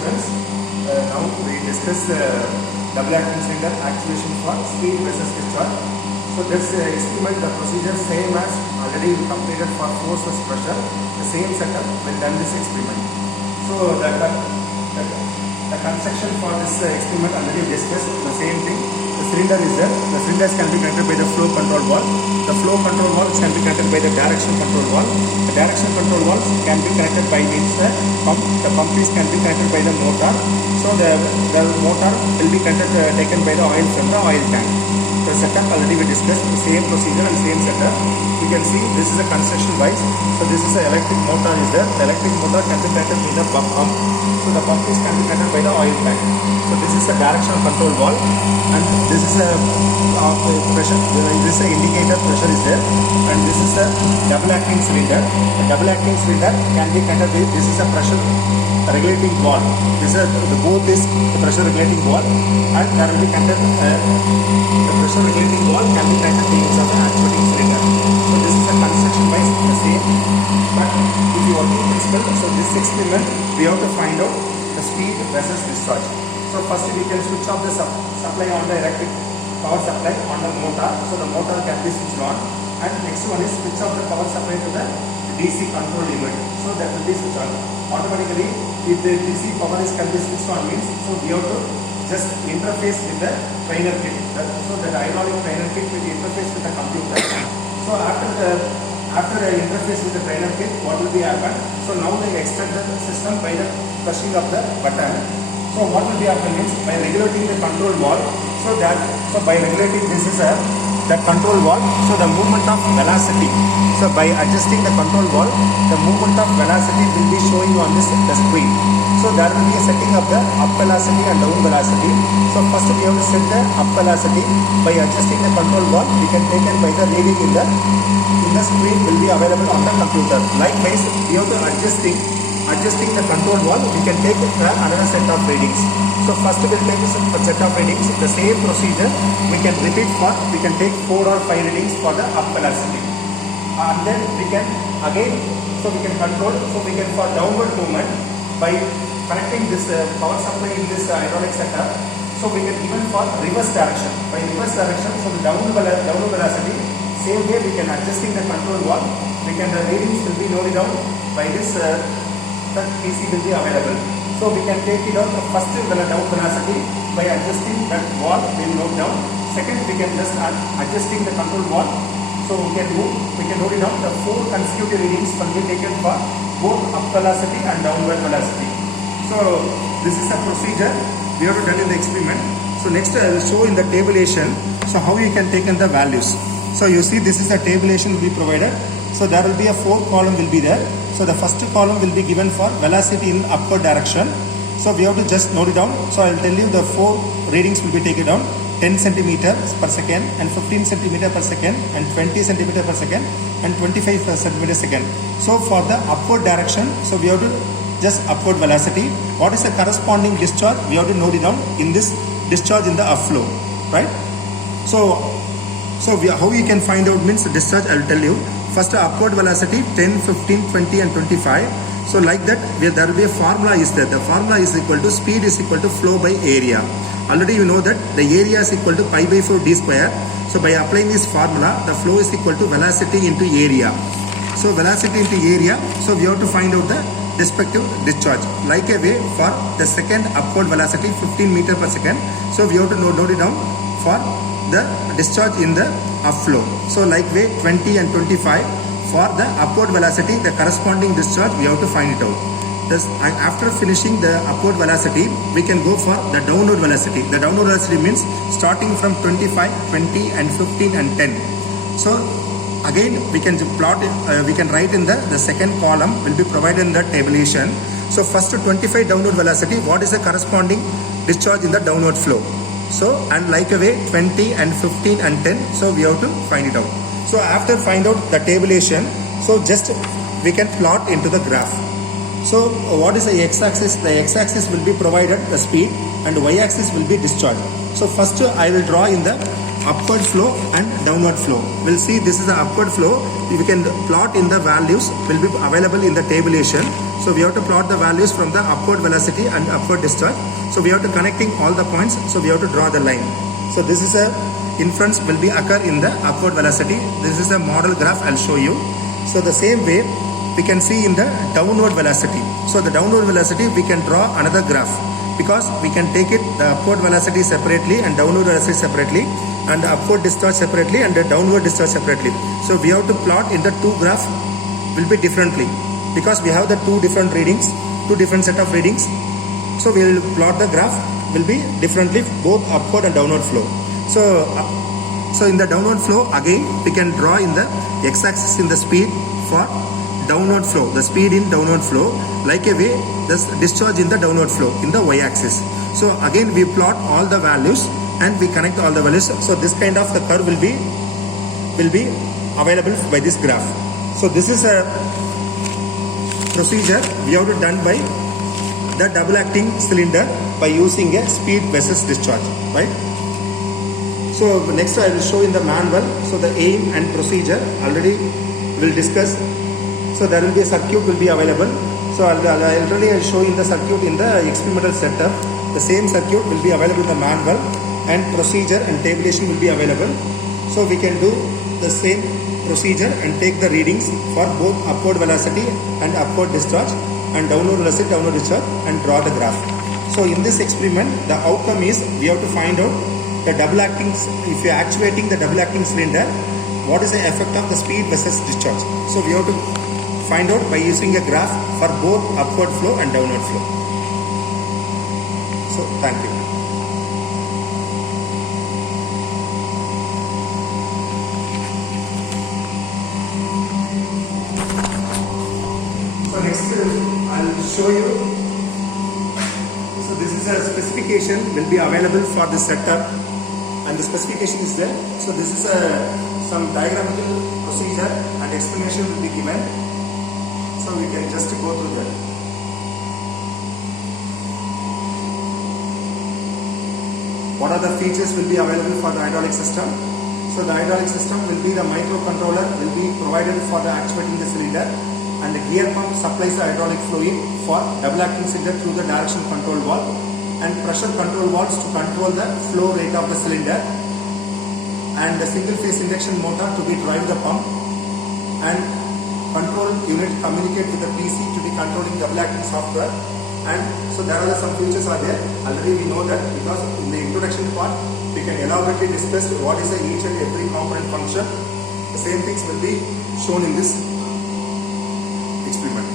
students, now we discuss double acting cylinder actuation for speed versus discharge. So this experiment, the procedure same as already we completed for force versus pressure. The same setup will done this experiment. So the construction for this experiment already discussed the same thing. The cylinder is there. The cylinders can be connected by the flow control valve. The flow control valves can be connected by the direction control valve. The direction control valves can be connected by means the pump. The pump is can be connected by the motor. So the motor will be connected taken by the oil from the oil tank. The setup already we discussed, the same procedure and same setup. You can see this is a construction wise. So this is an electric motor is there. The electric motor can be connected with the pump. So the pump is can be connected by the oil tank. So this is a direction control valve, and this is a pressure. This is a indicator pressure is there, and this is a double acting cylinder. The double acting cylinder can be connected with this is a pressure regulating valve. This is the both is the pressure regulating valve, and there will be connected the pressure regulating valve can be connected with means of the actuating cylinder. So this is a construction wise the same, but if you working principle, so this experiment we have to find out the speed versus discharge. So first we can switch off the supply on the electric power supply on the motor. So the motor can be switched on, and next one is switch off the power supply to the DC control unit. So that will be switched on. Automatically, if the DC power is can be switched on means, so we have to just interface with the trainer kit. So the hydraulic trainer kit will interface with the computer. So after the interface with the trainer kit, what will be happen? So now they extend the system by the pushing of the button. So what will be happen is by regulating the control valve. So by regulating this is the control valve. So the movement of velocity. So by adjusting the control valve, the movement of velocity will be showing on the screen. So there will be a setting of the up velocity and down velocity. So first we have to set the up velocity. By adjusting the control valve, we can take it by the reading in the screen will be available on the computer. Likewise, we have to adjusting the control valve, we can take another set of readings. So first we will take a set of readings. The same procedure we can repeat for, we can take 4 or 5 readings for the up velocity. And then we can again, so we can control, so we can for downward movement by connecting this power supply in this hydraulic setup. So we can even for reverse direction. By reverse direction, so the downward velocity, same way we can adjusting the control valve. We can the readings will be noted down by this that PC will be available. So we can take it out the first down velocity by adjusting that valve we will note down. Second, we can just adjusting the control valve. So we can note it down. The 4 consecutive readings will be taken for both up velocity and downward velocity. So this is a procedure we have to done in the experiment. So next I will show in the tabulation. So how you can take in the values. So you see this is a tabulation will be provided. So there will be a 4 column will be there. So the first column will be given for velocity in upward direction. So we have to just note it down. So I will tell you the 4 readings will be taken down. 10 centimeters per second and 15 centimeters per second and 20 centimeters per second and 25 centimeters per second. So for the upward direction, so we have to just upward velocity. What is the corresponding discharge? We have to note it down in this discharge in the upflow, right? So how you can find out means discharge, I will tell you. First upward velocity 10, 15, 20 and 25. So like that there will be a formula is there. The formula is equal to speed is equal to flow by area. Already you know that the area is equal to pi by 4 d square. So by applying this formula, the flow is equal to velocity into area. So velocity into area. So we have to find out the respective discharge. Like a way for the second upward velocity 15 meter per second. So we have to note it down for the discharge in the upflow. So like way 20 and 25 for the upward velocity, the corresponding discharge we have to find it out. Thus, after finishing the upward velocity, we can go for the downward velocity. The downward velocity means starting from 25, 20 and 15 and 10. So again we can plot it, we can write in the second column will be provided in the tabulation. So first 25 downward velocity, what is the corresponding discharge in the downward flow? So and like a way 20 and 15 and 10, so we have to find it out. So after find out the tabulation, so just we can plot into the graph. So what is the x-axis? The x-axis will be provided the speed and y-axis will be discharge. So first I will draw in the upward flow and downward flow. We'll see this is the upward flow. We can plot in the values will be available in the tabulation. So we have to plot the values from the upward velocity and upward discharge. So we have to connecting all the points. So we have to draw the line. So this is a inference will be occur in the upward velocity. This is a model graph I'll show you. So the same way we can see in the downward velocity. So the downward velocity we can draw another graph, because we can take it the upward velocity separately and downward velocity separately, and the upward discharge separately and the downward discharge separately. So we have to plot in the two graph will be differently, because we have the two different readings, two different set of readings. So we will plot the graph will be differently, both upward and downward flow. So in the downward flow, again we can draw in the x-axis in the speed for downward flow, the speed in downward flow, like a way the discharge in the downward flow in the y-axis. So again we plot all the values and we connect all the values. So this kind of the curve will be available by this graph. So this is a procedure we have to done by the double acting cylinder by using a speed versus discharge, right? So next I will show in the manual. So the aim and procedure already will discuss. So there will be a circuit will be available. So I'll show in the circuit in the experimental setup. The same circuit will be available in the manual, and procedure and tabulation will be available. So we can do the same procedure and take the readings for both upward velocity and upward discharge, and downward velocity, downward discharge, and draw the graph. So in this experiment, the outcome is we have to find out the double acting, if you are actuating the double acting cylinder, what is the effect of the speed versus discharge. So we have to find out by using a graph for both upward flow and downward flow. So thank you. So next I'll show you. So this is a specification will be available for this setup, and the specification is there. So this is some diagrammatical procedure and explanation will be given. So we can just go through that. What are the features will be available for the hydraulic system? So the hydraulic system will be the microcontroller will be provided for the actuating the cylinder, and the gear pump supplies the hydraulic fluid for double acting cylinder through the direction control valve, and pressure control valves to control the flow rate of the cylinder, and the single phase induction motor to be drive the pump, and control unit communicate with the PC to be controlling double acting software. And so there are some features are there. Already we know that, because in the introduction part we can elaborately discuss what is each and every component function. The same things will be shown in this experiment.